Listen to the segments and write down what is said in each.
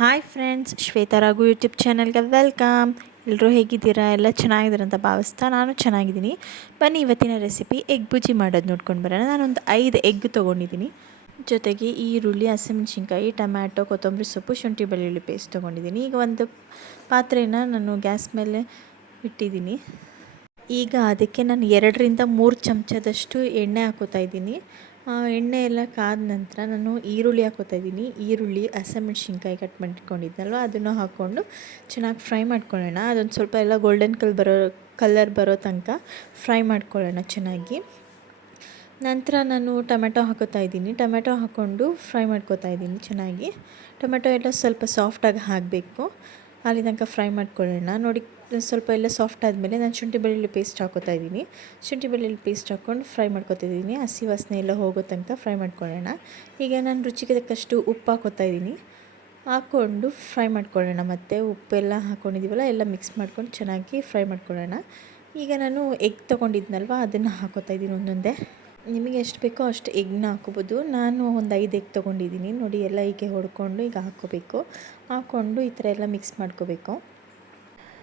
Hi friends, Shweta Raghu YouTube ಚಾನಲ್ಗೆ welcome. ಎಲ್ಲರೂ ಹೇಗಿದ್ದೀರಾ? ಎಲ್ಲ ಚೆನ್ನಾಗಿದ್ದೀರ ಅಂತ ಭಾವಿಸ್ತಾ ನಾನು ಚೆನ್ನಾಗಿದ್ದೀನಿ. ಬನ್ನಿ ಇವತ್ತಿನ ರೆಸಿಪಿ ಎಗ್ ಬುಜಿ ಮಾಡೋದು ನೋಡ್ಕೊಂಡು ಬರೋಣ. ನಾನೊಂದು 5 ಎಗ್ ತೊಗೊಂಡಿದ್ದೀನಿ. ಜೊತೆಗೆ ಈರುಳ್ಳಿ, ಹಸಿಮೆಣಸಿನ್ಕಾಯಿ, ಟೊಮ್ಯಾಟೊ, ಕೊತ್ತಂಬರಿ ಸೊಪ್ಪು, ಶುಂಠಿ ಬೆಳ್ಳುಳ್ಳಿ ಪೇಸ್ಟ್ ತೊಗೊಂಡಿದ್ದೀನಿ. ಈಗ ಒಂದು ಪಾತ್ರೆನ ನಾನು ಗ್ಯಾಸ್ ಮೇಲೆ ಇಟ್ಟಿದ್ದೀನಿ. ಈಗ ಅದಕ್ಕೆ ನಾನು 2ರಿಂದ 3 ಚಮಚದಷ್ಟು ಎಣ್ಣೆ ಹಾಕೋತಾ ಇದ್ದೀನಿ. ಎಣ್ಣೆ ಎಲ್ಲ ಕಾದ ನಂತರ ನಾನು ಈರುಳ್ಳಿ ಹಾಕೋತಾ ಇದ್ದೀನಿ. ಈರುಳ್ಳಿ, ಹಸಿಮೆಣಸಿನ್ಕಾಯಿ ಕಟ್ ಮಾಡಿಟ್ಕೊಂಡಿದ್ನಲ್ವ ಅದನ್ನು ಹಾಕ್ಕೊಂಡು ಚೆನ್ನಾಗಿ ಫ್ರೈ ಮಾಡ್ಕೊಳ್ಳೋಣ. ಅದೊಂದು ಸ್ವಲ್ಪ ಎಲ್ಲ ಗೋಲ್ಡನ್ ಕಲರ್ ಬರೋ ತನಕ ಫ್ರೈ ಮಾಡ್ಕೊಳ್ಳೋಣ ಚೆನ್ನಾಗಿ. ನಂತರ ನಾನು ಟೊಮೆಟೊ ಹಾಕೋತಾ ಇದ್ದೀನಿ. ಟೊಮೆಟೊ ಹಾಕ್ಕೊಂಡು ಫ್ರೈ ಮಾಡ್ಕೋತಾ ಇದ್ದೀನಿ ಚೆನ್ನಾಗಿ. ಟೊಮೆಟೊ ಎಲ್ಲ ಸ್ವಲ್ಪ ಸಾಫ್ಟಾಗಿ ಹಾಕಬೇಕು, ಅಲ್ಲಿ ತನಕ ಫ್ರೈ ಮಾಡ್ಕೊಳ್ಳೋಣ. ನೋಡಿ, ಸ್ವಲ್ಪ ಎಲ್ಲ ಸಾಫ್ಟ್ ಆದಮೇಲೆ ನಾನು ಶುಂಠಿ ಬೆಳ್ಳುಳ್ಳಿ ಪೇಸ್ಟ್ ಹಾಕೋತಾ ಇದ್ದೀನಿ. ಶುಂಠಿ ಬೆಳ್ಳುಳ್ಳಿ ಪೇಸ್ಟ್ ಹಾಕ್ಕೊಂಡು ಫ್ರೈ ಮಾಡ್ಕೊತಿದ್ದೀನಿ. ಹಸಿ ವಾಸನೆ ಎಲ್ಲ ಹೋಗೋ ತನಕ ಫ್ರೈ ಮಾಡ್ಕೊಳ್ಳೋಣ. ಈಗ ನಾನು ರುಚಿಗೆ ತಕ್ಕಷ್ಟು ಉಪ್ಪು ಹಾಕೋತಾ ಇದ್ದೀನಿ. ಹಾಕ್ಕೊಂಡು ಫ್ರೈ ಮಾಡ್ಕೊಳ್ಳೋಣ. ಮತ್ತು ಉಪ್ಪೆಲ್ಲ ಹಾಕ್ಕೊಂಡಿದ್ದೀವಲ್ಲ ಎಲ್ಲ ಮಿಕ್ಸ್ ಮಾಡ್ಕೊಂಡು ಚೆನ್ನಾಗಿ ಫ್ರೈ ಮಾಡ್ಕೊಳ್ಳೋಣ. ಈಗ ನಾನು ಎಗ್ ತೊಗೊಂಡಿದ್ನಲ್ವ ಅದನ್ನು ಹಾಕೋತಾ ಇದ್ದೀನಿ ಒಂದೊಂದೇ. ನಿಮಗೆ ಎಷ್ಟು ಬೇಕೋ ಅಷ್ಟು ಎಗ್ನ ಹಾಕೋಬೋದು. ನಾನು ಒಂದು 5 ಎಗ್ ತೊಗೊಂಡಿದ್ದೀನಿ. ನೋಡಿ, ಎಲ್ಲ ಹೀಗೆ ಹೊಡ್ಕೊಂಡು ಈಗ ಹಾಕ್ಕೋಬೇಕು. ಹಾಕ್ಕೊಂಡು ಈ ಥರ ಎಲ್ಲ ಮಿಕ್ಸ್ ಮಾಡ್ಕೋಬೇಕು.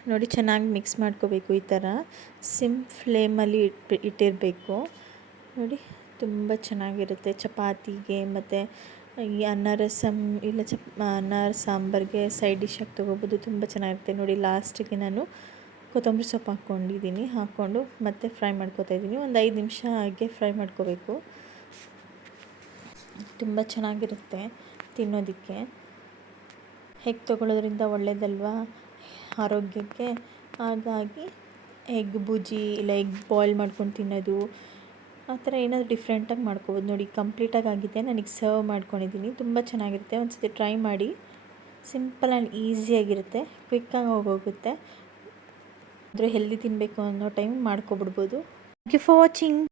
ನೋಡಿ, ಚೆನ್ನಾಗಿ ಮಿಕ್ಸ್ ಮಾಡ್ಕೋಬೇಕು. ಈ ಥರ ಸಿಮ್ ಫ್ಲೇಮಲ್ಲಿ ಇಟ್ಟಿರಬೇಕು. ನೋಡಿ, ತುಂಬ ಚೆನ್ನಾಗಿರುತ್ತೆ ಚಪಾತಿಗೆ ಮತ್ತು ಈ ಅನ್ನ ರಸಮ್ ಇಲ್ಲ ಅನ್ನ ಸಾಂಬಾರಿಗೆ ಸೈಡ್ ಡಿಶಾಗಿ ತೊಗೋಬೋದು. ತುಂಬ ಚೆನ್ನಾಗಿರುತ್ತೆ. ನೋಡಿ, ಲಾಸ್ಟಿಗೆ ನಾನು ಕೊತ್ತಂಬರಿ ಸೊಪ್ಪು ಹಾಕ್ಕೊಂಡಿದ್ದೀನಿ. ಹಾಕ್ಕೊಂಡು ಮತ್ತೆ ಫ್ರೈ ಮಾಡ್ಕೊತಾ ಇದ್ದೀನಿ. ಒಂದು 5 ನಿಮಿಷ ಹಾಗೆ ಫ್ರೈ ಮಾಡ್ಕೋಬೇಕು. ತುಂಬ ಚೆನ್ನಾಗಿರುತ್ತೆ ತಿನ್ನೋದಕ್ಕೆ. ಎಗ್ ತೊಗೊಳ್ಳೋದ್ರಿಂದ ಒಳ್ಳೆಯದಲ್ವಾ ಆರೋಗ್ಯಕ್ಕೆ. ಹಾಗಾಗಿ ಎಗ್ ಬುಜಿ ಇಲ್ಲ ಎಗ್ ಬಾಯ್ಲ್ ಮಾಡ್ಕೊಂಡು ತಿನ್ನೋದು, ಆ ಥರ ಏನಾದರೂ ಡಿಫ್ರೆಂಟಾಗಿ ಮಾಡ್ಕೋಬೋದು. ನೋಡಿ, ಕಂಪ್ಲೀಟಾಗಿ ಆಗಿದೆ. ನನಗೆ ಸರ್ವ್ ಮಾಡ್ಕೊಂಡಿದ್ದೀನಿ. ತುಂಬ ಚೆನ್ನಾಗಿರುತ್ತೆ. ಒಂದು ಸತಿ ಟ್ರೈ ಮಾಡಿ. ಸಿಂಪಲ್ ಆ್ಯಂಡ್ ಈಸಿಯಾಗಿರುತ್ತೆ, ಕ್ವಿಕ್ಕಾಗಿ ಹೋಗುತ್ತೆ. ಆದರೆ ಹೆಲ್ದಿ ತಿನ್ನಬೇಕು ಅನ್ನೋ ಟೈಮ್ ಮಾಡ್ಕೊಬಿಡ್ಬೋದು. Thank you for watching.